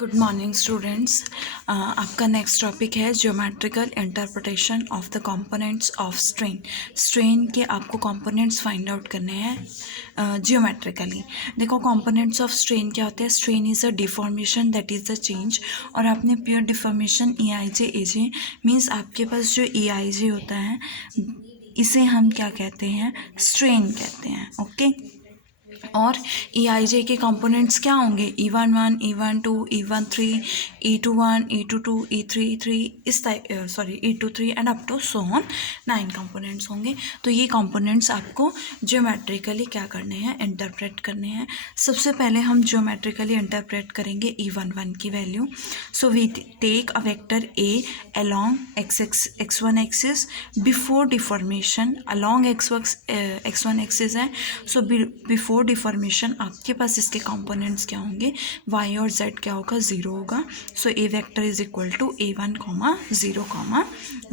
Good morning students. आपका next topic है geometrical interpretation of the components of strain. Strain के आपको components find out करने हैं ज्योमेट्रिकली। देखो कंपोनेंट्स ऑफ स्ट्रेन क्या होते हैं। Strain is a deformation that is the change. और आपने प्योर डिफॉर्मेशन ई आई जे ए जे मीन्स आपके पास जो ई आई जे होता है इसे हम क्या कहते हैं, स्ट्रेन कहते हैं। ओके और ई आई जे के कंपोनेंट्स क्या होंगे, E11, E12, E13, E21, E22, E33, इस type E23 and up to so on 9 components होंगे। तो ये कंपोनेंट्स आपको ज्योमेट्रिकली क्या करने हैं, इंटरप्रेट करने हैं। सबसे पहले हम ज्योमेट्रिकली इंटरप्रेट करेंगे E11 की value. So we take a vector A along x1 axis before deformation, along x1 axis है। सो बिफोर डिफॉर्मेशन आपके पास इसके कंपोनेंट्स क्या होंगे, y और z क्या होगा, 0 होगा। So a vector is equal to A1, 0,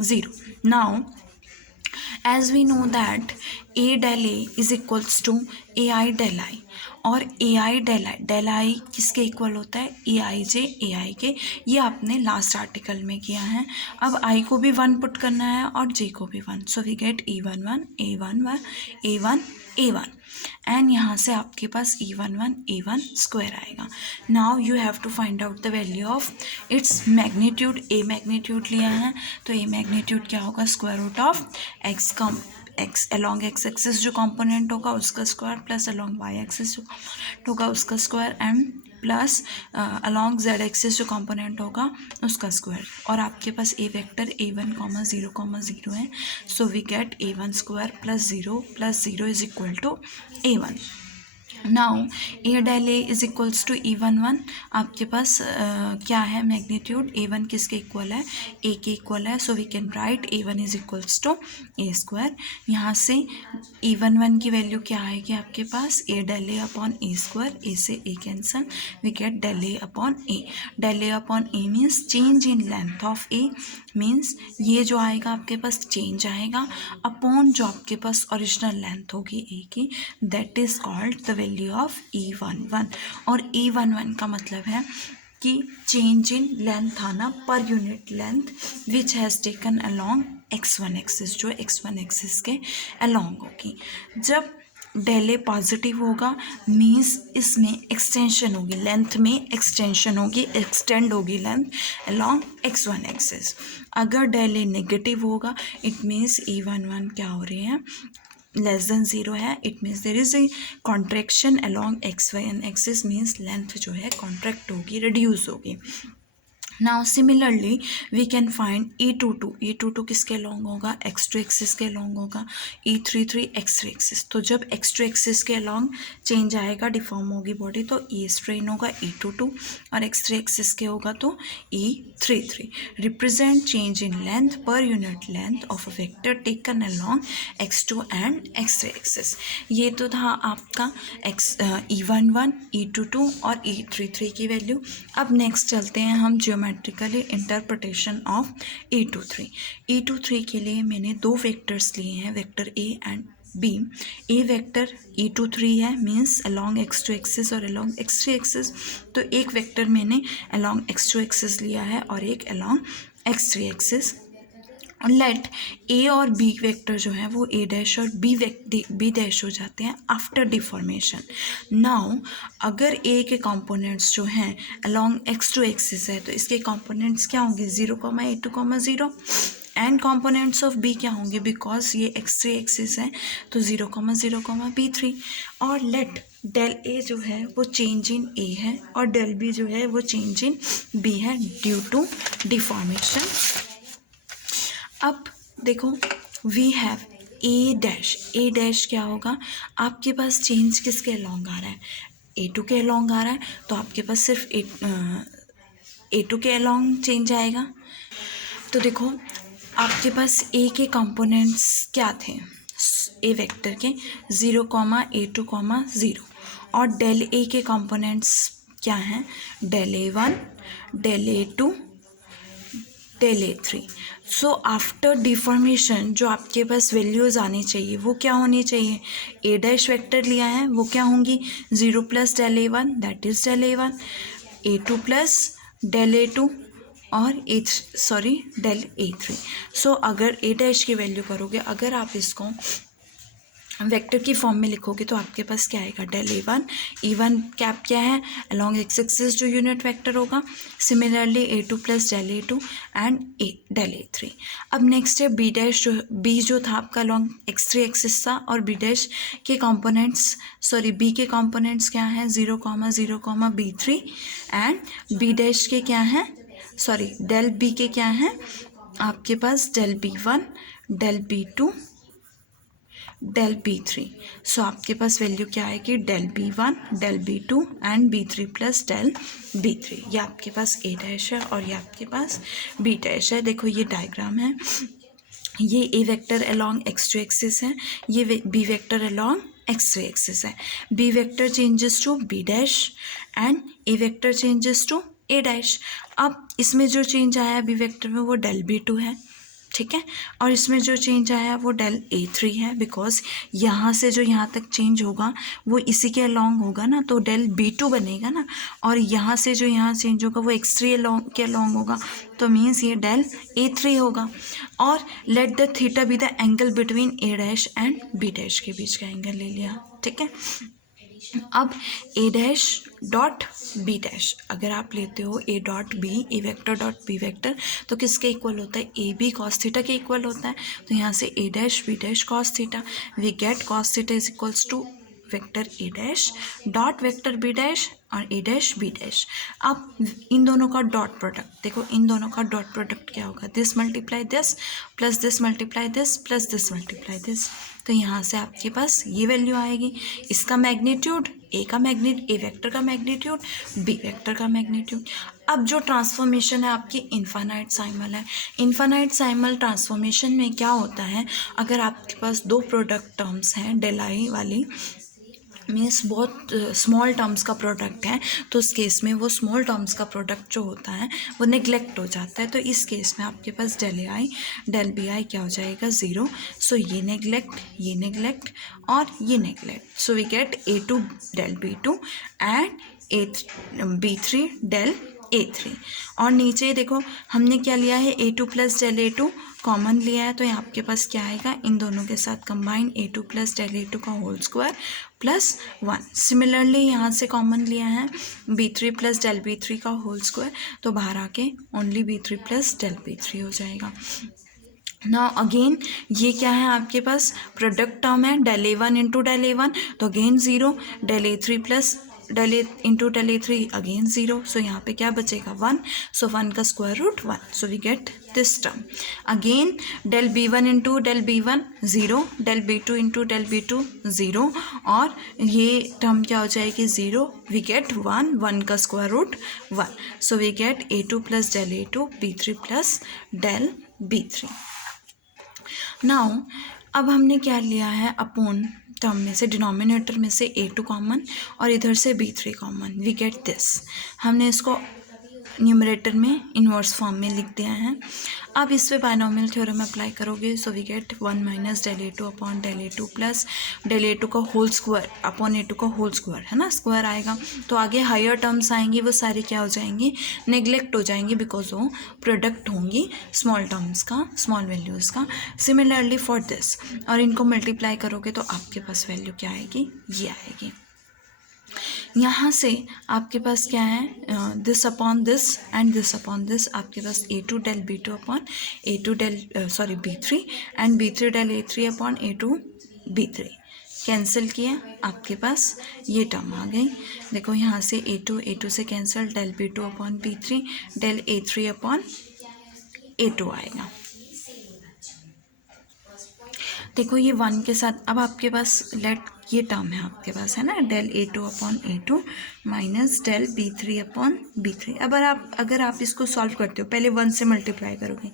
0। Now as we know that A del A is equals to AI del I, और del I किसके इक्वल होता है, EIJ AI के। ये आपने लास्ट आर्टिकल में किया है। अब I को भी 1 पुट करना है और J को भी 1। So we gate E11 A1 A1 A1 and यहाँ से आपके पास E11 A1 स्क्वायर आएगा। Now you have to find out the value of its magnitude. A magnitude लिया है तो ए मैग्नीट्यूड क्या होगा, square root of X along X axis जो कंपोनेंट होगा उसका square plus along Y axis जो कंपोनेंट होगा उसका square and plus along Z axis जो कंपोनेंट होगा उसका स्क्वायर। और आपके पास ए वेक्टर A1, 0, 0 है। So we get A1 square plus 0 is equal to A1। Now A del A is equals to E11। आपके पास क्या है, मैग्नीट्यूड A1 किसके इक्वल है, ए के इक्वल है। So we can write A1 is equals to a square. यहाँ से E11 की वैल्यू क्या आएगी आपके पास, a del a upon a square. A से a cancel, we get del a upon a. Del a upon a means change in length of a, means ये जो आएगा आपके पास चेंज आएगा अपॉन जो आपके पास ओरिजिनल लेंथ होगी ए की, that is called the value of E11। और E11 का मतलब है कि चेंज इन लेंथ आना per unit length which has taken along x1 axis, जो x1 एक्सिस के अलॉन्ग होगी। जब डेल ए पॉजिटिव होगा मीन्स इसमें एक्सटेंशन होगी, लेंथ में एक्सटेंशन होगी, एक्सटेंड होगी लेंथ अलॉन्ग x1 एक्सिस। अगर डेल ए नेगेटिव होगा इट मीन्स E11 क्या हो रहे हैं, लेस देन 0 है। It means there is a contraction along x1 axis, means length जो है कॉन्ट्रैक्ट होगी, रिड्यूस होगी। Now similarly we can find E22 किसके लॉन्ग होगा, x2 एक्सिस के लॉन्ग होगा, E33 x3 एक्सिस। तो जब x2 एक्सिस के लॉन्ग चेंज आएगा, डिफॉर्म होगी बॉडी, तो E स्ट्रेन होगा E22 और x3 एक्सिस के होगा तो E33। Represent change in length per unit length of a vector taken along x2 and x3 axis. ये तो था आपका E11, E22 और E33 की वैल्यू। अब नेक्स्ट चलते हैं हम ज्योमेट्रिकली इंटरप्रिटेशन ऑफ E23 के लिए मैंने दो वेक्टर्स लिए हैं, vector A and B। A vector E23 है मीन्स अलॉन्ग x2 एक्सिस और अलॉन्ग x3 एक्सिस। तो एक वेक्टर मैंने अलॉन्ग x2 एक्सिस लिया है और एक अलॉन्ग x3 एक्सिस। लेट ए और बी वेक्टर जो है वो ए डैश और बी डैश हो जाते हैं आफ्टर डिफॉर्मेशन। नाउ अगर ए के कंपोनेंट्स जो हैं अलॉन्ग x2 एक्सिस है तो इसके कंपोनेंट्स क्या होंगे, 0, A2, 0 and components of B क्या होंगे, बिकॉज ये x3 एक्सिस है तो 0, 0, B3। और लेट डेल ए जो है वो चेंज इन ए है और डेल बी जो है वो चेंज इन बी है ड्यू टू डिफॉर्मेशन। अब देखो वी हैव ए डैश क्या होगा, आपके पास चेंज किसके अलॉन्ग आ रहा है, A2 के अलॉन्ग आ रहा है तो आपके पास सिर्फ A2 के अलॉन्ग चेंज आएगा। तो देखो आपके पास ए के कंपोनेंट्स क्या थे, ए वेक्टर के 0, A2, 0 और डेल ए के कंपोनेंट्स क्या हैं, del A1, del A2, del A3। So after deformation जो आपके पास वैल्यूज़ आनी चाहिए वो क्या होनी चाहिए, ए डैश वेक्टर लिया है वो क्या होंगी, 0 + del A1 that is del A1 A2 plus del A2 और डेल A3। सो अगर A डैश की वैल्यू करोगे, अगर आप इसको वेक्टर की फॉर्म में लिखोगे तो आपके पास क्या आएगा, डेल E1 कैप क्या है, अलॉन्ग एक्स एक्सिस जो यूनिट वेक्टर होगा। Similarly A2 plus del A2 and del A3। अब नेक्स्ट है बी डैश, जो बी जो था आपका अलॉन्ग x3 एक्सिस था, और बी डैश के कंपोनेंट्स बी के कंपोनेंट्स क्या हैं, 0, 0, B3 एंड बी डैश के क्या हैं, डेल बी के क्या हैं आपके पास, del B1, del B2, del B3। So आपके पास वैल्यू क्या आएगी, del B1, del B2 and B3 plus del B3। ये आपके पास A डैश है और ये आपके पास B डैश है। देखो ये डायग्राम है, ये A vector along x2 axis है, ये B vector along x3 axis है। B vector changes to B dash and A vector changes to A dash. अब इसमें जो चेंज आया B वेक्टर में वो डेल B2 है, ठीक है, और इसमें जो चेंज आया वो डेल A3 है, बिकॉज यहाँ से जो यहाँ तक चेंज होगा वो इसी के अलॉन्ग होगा ना, तो डेल B2 बनेगा ना, और यहाँ से जो यहाँ चेंज होगा वो x3 के अलॉन्ग होगा, तो मीन्स ये डेल A3 होगा। और let the theta be the angle between A dash and B dash के बीच का एंगल ले लिया, ठीक है। अब A dash dot B dash अगर आप लेते हो A डॉट B, A vector dot B vector, तो किसके इक्वल होता है, ए बी कॉस थीटा के इक्वल होता है। तो यहाँ से A dash B dash cos theta, we get cos theta is equals to vector A dash dot vector B dash और A डैश B डैश। अब इन दोनों का डॉट प्रोडक्ट देखो, इन दोनों का डॉट प्रोडक्ट क्या होगा, this multiply this plus this multiply this plus this multiply this. तो यहाँ से आपके पास ये वैल्यू आएगी, इसका मैग्नीट्यूड ए वेक्टर का मैग्नीट्यूड बी वेक्टर का मैग्नीट्यूड। अब जो ट्रांसफॉर्मेशन है आपकी इन्फानाइट साइमल है। इन्फानाइट साइमल ट्रांसफॉर्मेशन में क्या होता है, अगर आपके पास दो प्रोडक्ट टर्म्स हैं डेल आई वाली, मीन्स बहुत स्मॉल टर्म्स का प्रोडक्ट है, तो उस केस में वो स्मॉल टर्म्स का प्रोडक्ट जो होता है वो नेग्लेक्ट हो जाता है। तो इस केस में आपके पास del A i del b i क्या हो जाएगा, 0। सो ये नेग्लेक्ट और ये neglect, so we get A2 del B2 and B3 del A3। और नीचे देखो हमने क्या लिया है, A2 plus del A2 common लिया है, तो यहाँ आपके पास क्या आएगा, इन दोनों के साथ combine A2 plus del A2 का होल स्क्वायर प्लस 1। सिमिलरली यहाँ से कॉमन लिया है B3 प्लस डेल B3 का होल स्क्वायर, तो बाहर आके only B3 plus del B3 हो जाएगा। नाउ अगेन ये क्या है आपके पास, प्रोडक्ट टर्म है del A1 into del A1, तो again 0, del A3 plus del a into del A3 again 0। So यहाँ पे क्या बचेगा, 1। सो 1 का square root 1, so we get this term. Again del B1 into del B1 0, del B2 into del B2 0, और ये term क्या हो जाएगी, 0। वी गेट 1 का square root 1, so we get A2 plus del A2 B3 plus del B3। Now अब हमने क्या लिया है, अपोन टर्म में से डिनोमिनेटर में से A2 कॉमन और इधर से B3 common, we get this. हमने इसको न्यूमरेटर में इन्वर्स फॉर्म में लिख दिया है। अब इस पे बायनोमियल थ्योरम अप्लाई करोगे, so we get 1 minus del A2 upon del A2 plus del A2 का होल स्क्वायर अपॉन A2 का होल स्क्वायर, है ना, स्क्वायर आएगा। तो आगे हायर टर्म्स आएंगी, वो सारी क्या हो जाएंगी, नेग्लेक्ट हो जाएंगी, बिकॉज वो प्रोडक्ट होंगी स्मॉल टर्म्स का, स्मॉल वैल्यूज़ का। सिमिलरली फॉर दिस, और इनको मल्टीप्लाई करोगे तो आपके पास वैल्यू क्या आएगी, ये आएगी। यहाँ से आपके पास क्या है, this upon this and this upon this, आपके पास A2 del B2 upon A2 del B3 and B3 del A3 upon A2 B3 cancel किया, आपके पास ये टर्म आ गई। देखो यहाँ से A2 से cancel, del B2 upon B3 del A3 upon A2 आएगा। देखो ये 1 के साथ, अब आपके पास लेट ये टर्म है आपके पास, है ना, del A2 upon A2 minus del B3 upon B3। अगर आप इसको सॉल्व करते हो, पहले 1 से मल्टीप्लाई करोगे,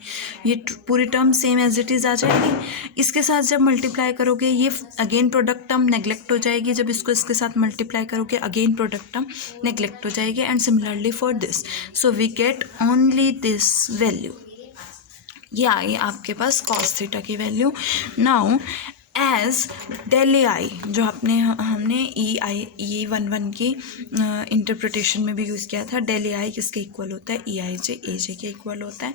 ये पूरी term same as it is आ जाएगी। इसके साथ जब मल्टीप्लाई करोगे, ये अगेन प्रोडक्ट टर्म नेग्लेक्ट हो जाएगी, जब इसको इसके साथ मल्टीप्लाई करोगे अगेन प्रोडक्ट टर्म नेग्लेक्ट हो जाएगी। And similarly for this, so we get only this value, ये आई आपके पास कॉस थीटा की value. Now as del A I, जो हमने E11 की इंटरप्रिटेशन में भी यूज़ किया था। डेल ए आई किसके इक्वल होता है, ए जे के इक्वल होता है।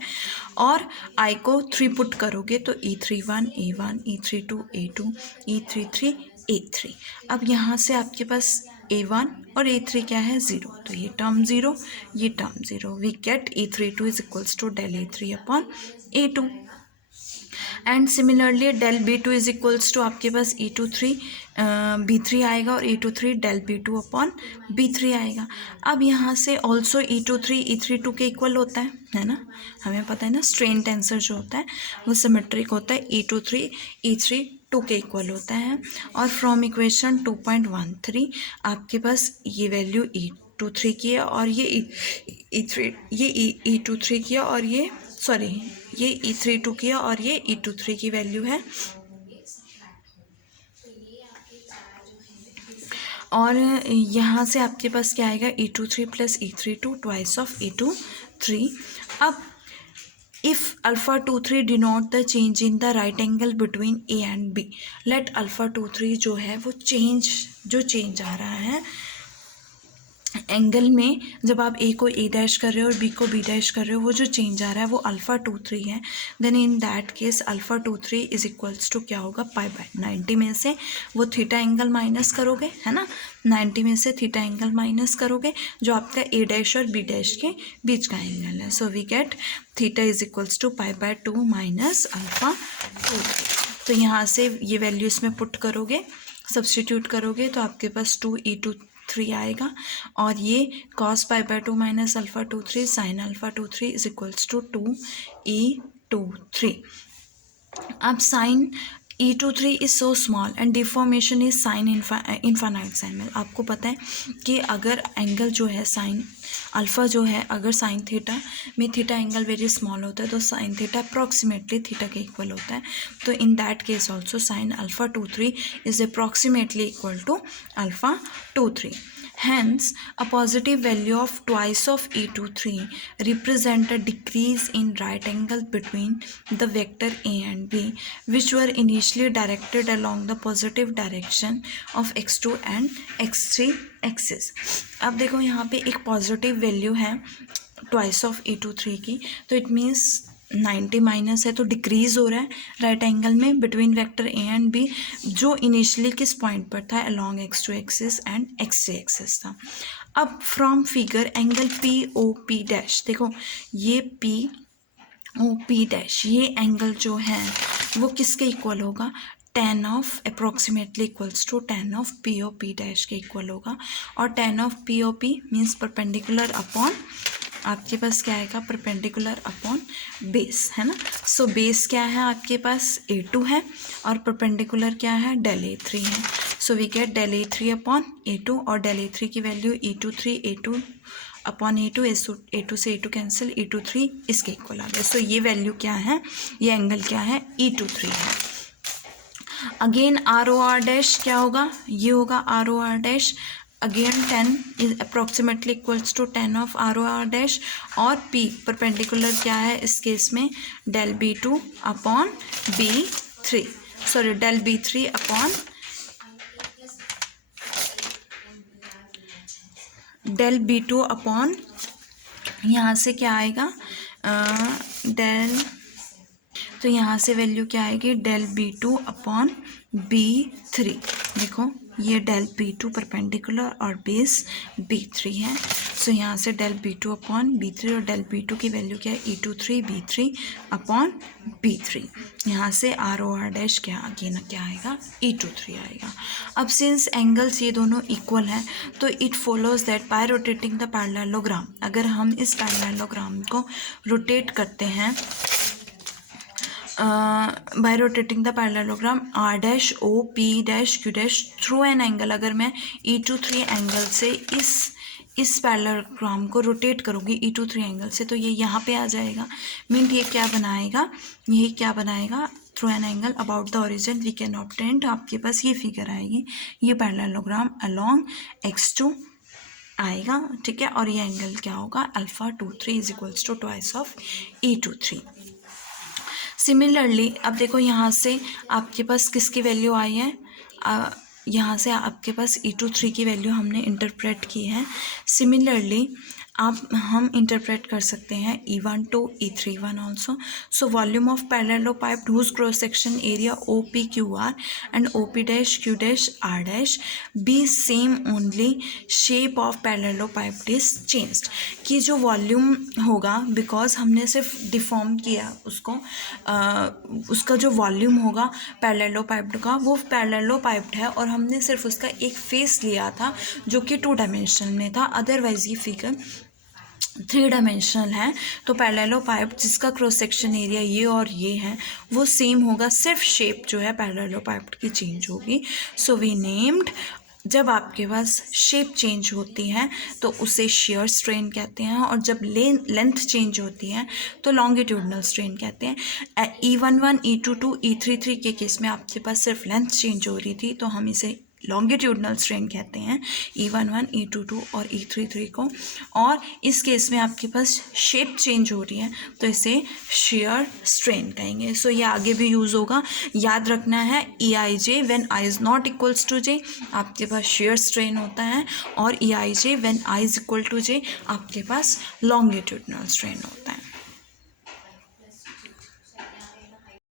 और आई को 3 पुट करोगे तो E31 A1, E32 A2, E33 A3। अब यहाँ से आपके पास A1 और A3 क्या है, 0, तो ये टर्म 0, ये term 0। We get E32 is equals to del A3 upon A2। And similarly del B2 is equals to आपके पास E23 B3 आएगा, और E23 del B2 upon B3 आएगा। अब यहाँ से ऑल्सो E23 E32 के इक्वल होता है ना, हमें पता है ना, स्ट्रेन टेंसर जो होता है वो सिमेट्रिक होता है, E23 E32 के इक्वल होता है। और फ्रॉम इक्वेशन 2.13 आपके पास ये वैल्यू E23 की है, और ये E23 की है, और ये ये E32 की है, और ये E23 की वैल्यू है। और यहाँ से आपके पास क्या आएगा, E23 plus E32 twice of E23। अब if alpha 23 denote the change in the right angle between A and B, late alpha 23 जो है वो चेंज आ रहा है एंगल में, जब आप ए को ए डैश कर रहे हो और बी को बी डैश कर रहे हो, वो जो चेंज आ रहा है वो अल्फ़ा 23 है। Then in that case alpha 23 is equals to क्या होगा, पाई बाय 90 में से वो थीटा एंगल माइनस करोगे, है ना, 90 में से थीटा एंगल माइनस करोगे जो आपका ए डैश और बी डैश के बीच का एंगल है। So we get theta is equals to pi by 2 minus alpha 23। तो यहाँ से ये वैल्यू इसमें पुट करोगे, सब्सटीट्यूट करोगे, तो आपके पास 2E23 आएगा, और ये cos pi by 2 minus alpha 23 sine alpha 23 is equals to 2E23। अब sine E23 is so small and deformation is sine infinite sine. आपको पता है कि अगर एंगल जो है साइन अल्फ़ा जो है, अगर साइन थीटा में थीटा एंगल वेरी स्मॉल होता है तो साइन थीटा अप्रॉक्सीमेटली थीटा के इक्वल होता है। तो in that case also sine alpha 23 is approximately equal to alpha 23। Hence, a positive value of twice of E23 represent a decrease in right angle between the vector A and B, which were initially directed along the positive direction of x2 and x3 axis. अब देखो यहाँ पे एक positive value है twice of E23 की, तो it means 90 minus है तो डिक्रीज़ हो रहा है राइट एंगल में between vector A and B, जो इनिशियली किस पॉइंट पर था, along x2 axis and x3 axis था। अब from figure angle POP dash, देखो ये POP डैश, ये एंगल जो है वो किसके इक्वल होगा, tan of approximately equals to tan of POP dash के इक्वल होगा। और tan of POP means perpendicular upon, आपके पास क्या आएगा, परपेंडिकुलर अपॉन बेस, है ना। सो बेस क्या है आपके पास, A2 है, और परपेंडिकुलर क्या है, डेल A3 है। So we get del A3 upon A2, और डेल A3 की value E23 A2 upon A2, A2 से A2 कैंसिल, E23 इसके इक्वल आ गया। सो ये वैल्यू क्या है, ये एंगल क्या है, E23 है। अगेन ROR डैश क्या होगा, ये होगा ROR dash, again 10 is approximately equals to 10 of ROR dash, और P परपेंडिकुलर क्या है इस केस में, del B2 upon B3, sorry del B3 upon del B2 upon, यहाँ से क्या आएगा डेल, तो यहाँ से वैल्यू क्या आएगी, डेल B2 अपॉन B3। देखो ये डेल B2 परपेंडिकुलर और बेस B3 है। सो यहाँ से डेल B2 अपॉन B3, और डेल B2 की वैल्यू क्या है, E23 B3 अपॉन B3। यहाँ से ROR डैश क्या आएगा, E23 आएगा। अब सिंस एंगल्स ये दोनों इक्वल हैं तो it follows that bye rotating the parallelogram, अगर हम इस पैरेललोग्राम को रोटेट करते हैं bye rotating the parallelogram R dash O P dash Q dash through an angle, अगर मैं E23 एंगल से इस पैरेललोग्राम को रोटेट करूँगी E23 एंगल से, तो ये यहाँ पे आ जाएगा। मीन ये क्या बनाएगा, through an angle about the origin we can obtain, तो आपके पास ये फिगर आएगी, ये पैरेललोग्राम अलोंग x2 आएगा, ठीक है, और ये एंगल क्या होगा, alpha 23 is equals to twice of E23। Similarly अब देखो यहाँ से आपके पास किसकी वैल्यू आई है, यहाँ से आपके पास E23 की वैल्यू हमने इंटरप्रेट की है। सिमिलरली हम इंटरप्रेट कर सकते हैं E12 E31 also. So volume of parallelepiped whose cross section area OPQR and OP dash Q dash R dash be same only shape of parallelepiped is changed. कि जो volume होगा, because हमने सिर्फ deform किया उसको, उसका जो वॉल्यूम होगा पैरेललोपाइप्ड का वो पैरेललोपाइप्ड है और हमने सिर्फ उसका एक फेस लिया था जो कि 2 डायमेंशनल में था। अदरवाइज ये फिगर 3 डायमेंशनल है। तो पैरेललोपाइप्ड जिसका क्रॉस सेक्शन एरिया ये और ये है वो सेम होगा, सिर्फ शेप जो है पैरेललोपाइप्ड की चेंज होगी। सो वी नेम्ड, जब आपके पास शेप चेंज होती है तो उसे shear स्ट्रेन कहते हैं, और जब लेंथ चेंज होती है तो लॉन्गिट्यूडनल स्ट्रेन कहते हैं। E11 E22 E33 के केस में आपके पास सिर्फ लेंथ चेंज हो रही थी तो हम इसे लॉन्गिट्यूडनल स्ट्रेन कहते हैं, E11 E22 और E33 को। और इस केस में आपके पास शेप चेंज हो रही है तो इसे shear स्ट्रेन कहेंगे। सो ये आगे भी यूज़ होगा, याद रखना है EIJ when I is not equals to J आपके पास shear स्ट्रेन होता है, और EIJ when I is equal to J आपके पास लॉन्गिट्यूडनल स्ट्रेन होता है।